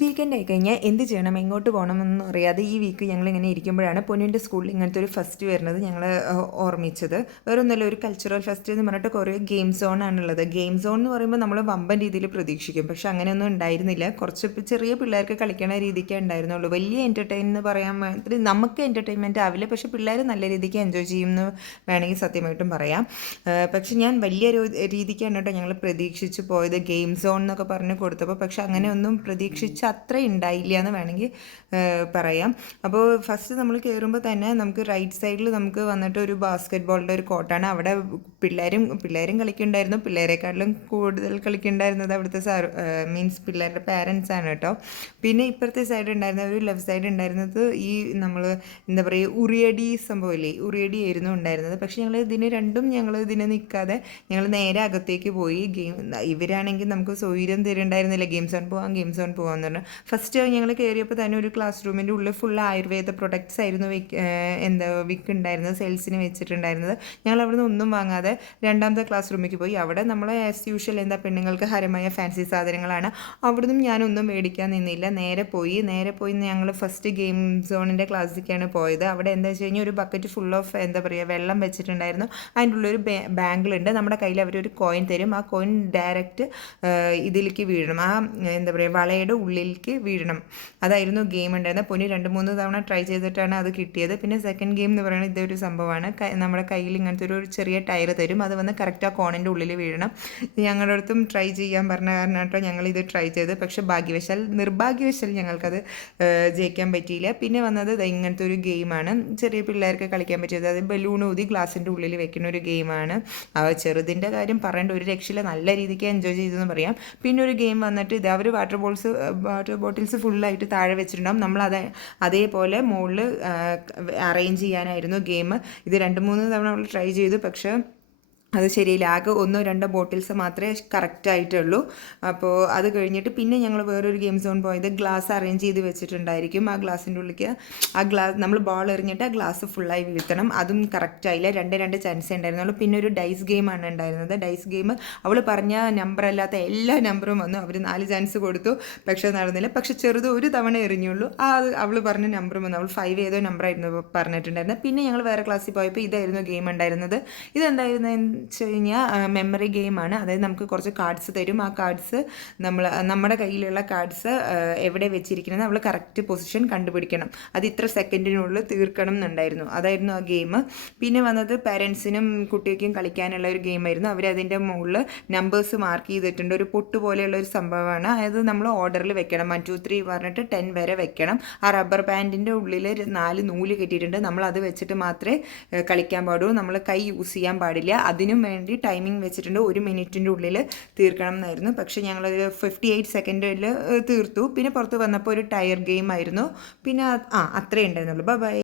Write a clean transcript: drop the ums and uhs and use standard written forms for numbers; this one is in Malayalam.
വീക്കെൻഡ് ആയി കഴിഞ്ഞാൽ എന്ത് ചെയ്യണം എങ്ങോട്ട് പോകണമെന്നൊന്നും അറിയാതെ ഈ വീക്ക് ഞങ്ങളിങ്ങനെ ഇരിക്കുമ്പോഴാണ് പൊന്നിൻ്റെ സ്കൂളിൽ ഇങ്ങനത്തെ ഒരു ഫെസ്റ്റ് വരുന്നത് ഞങ്ങൾ ഓർമ്മിച്ചത്. വേറൊന്നുമല്ല, ഒരു കൾച്ചറൽ ഫെസ്റ്റ് എന്ന് പറഞ്ഞിട്ട് കുറേ ഗെയിം സോണാണുള്ളത്. ഗെയിം സോൺ എന്ന് പറയുമ്പോൾ നമ്മൾ വമ്പൻ രീതിയിൽ പ്രതീക്ഷിക്കും, പക്ഷെ അങ്ങനെയൊന്നും ഉണ്ടായിരുന്നില്ല. കുറച്ച് ചെറിയ പിള്ളേർക്ക് കളിക്കണ രീതിക്കേ ഉണ്ടായിരുന്നുള്ളൂ. വലിയ എൻ്റർടൈൻ എന്ന് പറയാൻ മാത്രം നമുക്ക് എൻ്റർടൈൻമെൻറ്റ് ആവില്ല, പക്ഷേ പിള്ളേർ നല്ല രീതിക്ക് എൻജോയ് ചെയ്യുമെന്ന് വേണമെങ്കിൽ സത്യമായിട്ടും പറയാം. പക്ഷെ ഞാൻ വലിയൊരു രീതിക്കാണ് കേട്ടോ ഞങ്ങൾ പ്രതീക്ഷിച്ച് പോയത്. ഗെയിം സോൺ എന്നൊക്കെ പറഞ്ഞ് കൊടുത്തപ്പോൾ പക്ഷെ അങ്ങനെയൊന്നും പ്രതീക്ഷിച്ച് അത്ര ഉണ്ടായില്ല എന്ന് വേണമെങ്കിൽ പറയാം. അപ്പോൾ ഫസ്റ്റ് നമ്മൾ കയറുമ്പോൾ തന്നെ നമുക്ക് റൈറ്റ് സൈഡിൽ നമുക്ക് വന്നിട്ട് ഒരു ബാസ്കറ്റ് ബോളിൻ്റെ ഒരു കോർട്ടാണ്. അവിടെ പിള്ളേരും കളിക്കുന്നുണ്ടായിരുന്നു. പിള്ളേരെക്കാട്ടിലും കൂടുതൽ കളിക്കുന്നുണ്ടായിരുന്നത് അവിടുത്തെ മീൻസ് പിള്ളേരുടെ പാരൻസ് ആണ് കേട്ടോ. പിന്നെ ഇപ്പുറത്തെ സൈഡ് ഉണ്ടായിരുന്ന ഒരു ലെഫ്റ്റ് സൈഡ് ഉണ്ടായിരുന്നത് ഈ നമ്മൾ എന്താ പറയുക ഉറിയടി സംഭവമില്ലേ, ഉറിയടി ആയിരുന്നു ഉണ്ടായിരുന്നത്. പക്ഷേ ഞങ്ങൾ ഇതിന് നിൽക്കാതെ ഞങ്ങൾ നേരെ അകത്തേക്ക് പോയി. ഇവരാണെങ്കിൽ നമുക്ക് സ്വൈര്യം തരുന്നുണ്ടായിരുന്നില്ല, ഗെയിം സോൺ പോകാമെന്ന് പറഞ്ഞു. ഫസ്റ്റ് ഞങ്ങൾ കയറിയപ്പോൾ തന്നെ ഒരു ക്ലാസ് റൂമിൻ്റെ ഉള്ളിൽ ഫുൾ ആയുർവേദ പ്രൊഡക്ട്സ് ആയിരുന്നു വിൽക്കുന്നുണ്ടായിരുന്നത്, സെയിൽസിന് വെച്ചിട്ടുണ്ടായിരുന്നത്. ഞങ്ങൾ അവിടെ നിന്ന് ഒന്നും വാങ്ങാതെ രണ്ടാമത്തെ ക്ലാസ് റൂമിലേക്ക് പോയി. അവിടെ നമ്മൾ ആസ് യൂഷ്വൽ പെണ്ണുങ്ങൾക്ക് ഹരമായ ഫാൻസി സാധനങ്ങളാണ്. അവിടുന്ന് ഞാനൊന്നും മേടിക്കാൻ നിന്നില്ല, നേരെ പോയി ഞങ്ങൾ ഫസ്റ്റ് ഗെയിം സോണിൻ്റെ ക്ലാസ്സിലേക്കാണ് പോയത്. അവിടെ എന്താ വെച്ച് കഴിഞ്ഞാൽ ഒരു ബക്കറ്റ് ഫുൾ ഓഫ് വെള്ളം വെച്ചിട്ടുണ്ടായിരുന്നു. അതിൻ്റെ ഉള്ളൊരു ബാങ്കിളുണ്ട്. നമ്മുടെ കയ്യിൽ അവരൊരു കോയിൻ തരും. ആ കോയിൻ ഡയറക്റ്റ് ഇതിലേക്ക് വീഴണം, ആ വളയുടെ ഉള്ളിലേക്ക് വീഴണം. അതായിരുന്നു ഗെയിം ഉണ്ടായിരുന്നത്. പൊന്നി 2-3 തവണ ട്രൈ ചെയ്തിട്ടാണ് അത് കിട്ടിയത്. പിന്നെ സെക്കൻഡ് ഗെയിം എന്ന് പറയുന്നത് ഇതൊരു സംഭവമാണ്. നമ്മുടെ കയ്യിൽ ഇങ്ങനത്തെ ഒരു ചെറിയ ടയർ തരും, അത് വന്ന് കറക്റ്റ് ആ കോണിൻ്റെ ഉള്ളിൽ വീഴണം. ഞങ്ങളുടെ അടുത്തും ട്രൈ ചെയ്യാൻ പറഞ്ഞ കാരണം കേട്ടോ ഞങ്ങളിത് ട്രൈ ചെയ്ത്. പക്ഷേ നിർഭാഗ്യവശാൽ ഞങ്ങൾക്കത് ജയിക്കാൻ പറ്റിയില്ല. പിന്നെ വന്നത് ഇങ്ങനത്തെ ഒരു ഗെയിമാണ്, ചെറിയ പിള്ളേർക്ക് കളിക്കാൻ പറ്റിയത്. അത് ബലൂൺ ഊതി ഗ്ലാസിൻ്റെ ഉള്ളിൽ വെക്കുന്ന ഒരു ഗെയിമാണ്. ചെറുതിൻ്റെ കാര്യം പറയേണ്ട ഒരു രക്ഷയില്ല, നല്ല രീതിക്ക് എൻജോയ് ചെയ്തെന്ന് പറയാം. പിന്നെ ഒരു ഗെയിം വന്നിട്ട് ഇത് അവർ വാട്ടർ ബോട്ടിൽസ് ഫുള്ളായിട്ട് താഴെ വെച്ചിട്ടുണ്ടാകും. നമ്മൾ അതേപോലെ മുകളിൽ അറേഞ്ച് ചെയ്യാനായിരുന്നു ഗെയിം. ഇത് 2-3 തവണ നമ്മൾ ട്രൈ ചെയ്തു, പക്ഷേ അത് ശരിയില്ല. ആകെ 1-2 ബോട്ടിൽസ് മാത്രമേ കറക്റ്റായിട്ടുള്ളൂ. അപ്പോൾ അത് കഴിഞ്ഞിട്ട് പിന്നെ ഞങ്ങൾ വേറൊരു ഗെയിം സോൺ പോയത് ഗ്ലാസ് അറേഞ്ച് ചെയ്ത് വെച്ചിട്ടുണ്ടായിരിക്കും. ആ ഗ്ലാസിൻ്റെ ഉള്ളിലേക്ക് നമ്മൾ ബോൾ എറിഞ്ഞിട്ട് ആ ഗ്ലാസ് ഫുള്ളായി വീഴ്ത്തണം. അതും കറക്റ്റായില്ല, 2 ചാൻസേ ഉണ്ടായിരുന്നുള്ളൂ. പിന്നെ ഒരു ഡൈസ് ഗെയിമാണ് ഉണ്ടായിരുന്നത്. ഡൈസ് ഗെയിം അവൾ പറഞ്ഞ നമ്പർ അല്ലാത്ത എല്ലാ നമ്പറും വന്നു. അവർ 4 ചാൻസ് കൊടുത്തു, പക്ഷേ നടന്നില്ല. പക്ഷെ ചെറുത് ഒരു തവണ എറിഞ്ഞുള്ളൂ, അവൾ പറഞ്ഞ നമ്പറും വന്നു. അവൾ 5 ഏതോ നമ്പറായിരുന്നു പറഞ്ഞിട്ടുണ്ടായിരുന്നത്. പിന്നെ ഞങ്ങൾ വേറെ ക്ലാസ്സിൽ പോയപ്പോൾ ഇതായിരുന്നു ഗെയിം ഉണ്ടായിരുന്നത്. ഇതെന്തായിരുന്നു വെച്ച് കഴിഞ്ഞാൽ മെമ്മറി ഗെയിമാണ്. അതായത് നമുക്ക് കുറച്ച് കാർഡ്സ് തരും. ആ കാർഡ്സ് നമ്മുടെ കയ്യിലുള്ള കാർഡ്സ് എവിടെ വെച്ചിരിക്കുന്നത് നമ്മൾ കറക്റ്റ് പൊസിഷൻ കണ്ടുപിടിക്കണം. അത് ഇത്ര സെക്കൻഡിനുള്ളിൽ തീർക്കണം എന്നുണ്ടായിരുന്നു. അതായിരുന്നു ആ ഗെയിം. പിന്നെ വന്നത് പാരൻസിനും കുട്ടികൾക്കും കളിക്കാനുള്ള ഒരു ഗെയിമായിരുന്നു. അവരതിൻ്റെ മുകളിൽ നമ്പേഴ്സ് മാർക്ക് ചെയ്തിട്ടുണ്ട്. ഒരു പൊട്ട് പോലെയുള്ള ഒരു സംഭവമാണ്. അതായത് നമ്മൾ ഓർഡറിൽ വെക്കണം, 1 2 3 പറഞ്ഞിട്ട് 10 വരെ വെക്കണം. ആ റബ്ബർ ബാൻഡിൻ്റെ ഉള്ളിൽ 4 നൂല് കെട്ടിയിട്ടുണ്ട്. നമ്മൾ അത് വെച്ചിട്ട് മാത്രമേ കളിക്കാൻ പാടുള്ളൂ. നമ്മൾ കൈ യൂസ് ചെയ്യാൻ പാടില്ല. അതിനും വേണ്ടി ടൈമിംഗ് വെച്ചിട്ടുണ്ട്, 1 മിനിറ്റിൻ്റെ ഉള്ളിൽ തീർക്കണം എന്നായിരുന്നു. പക്ഷേ ഞങ്ങളൊരു 58 സെക്കൻഡിൽ തീർത്തു. പിന്നെ പുറത്ത് വന്നപ്പോൾ ഒരു ടയർ ഗെയിം ആയിരുന്നു. പിന്നെ അത്രേ ഉണ്ടായിരുന്നുള്ളൂ. ബൈ.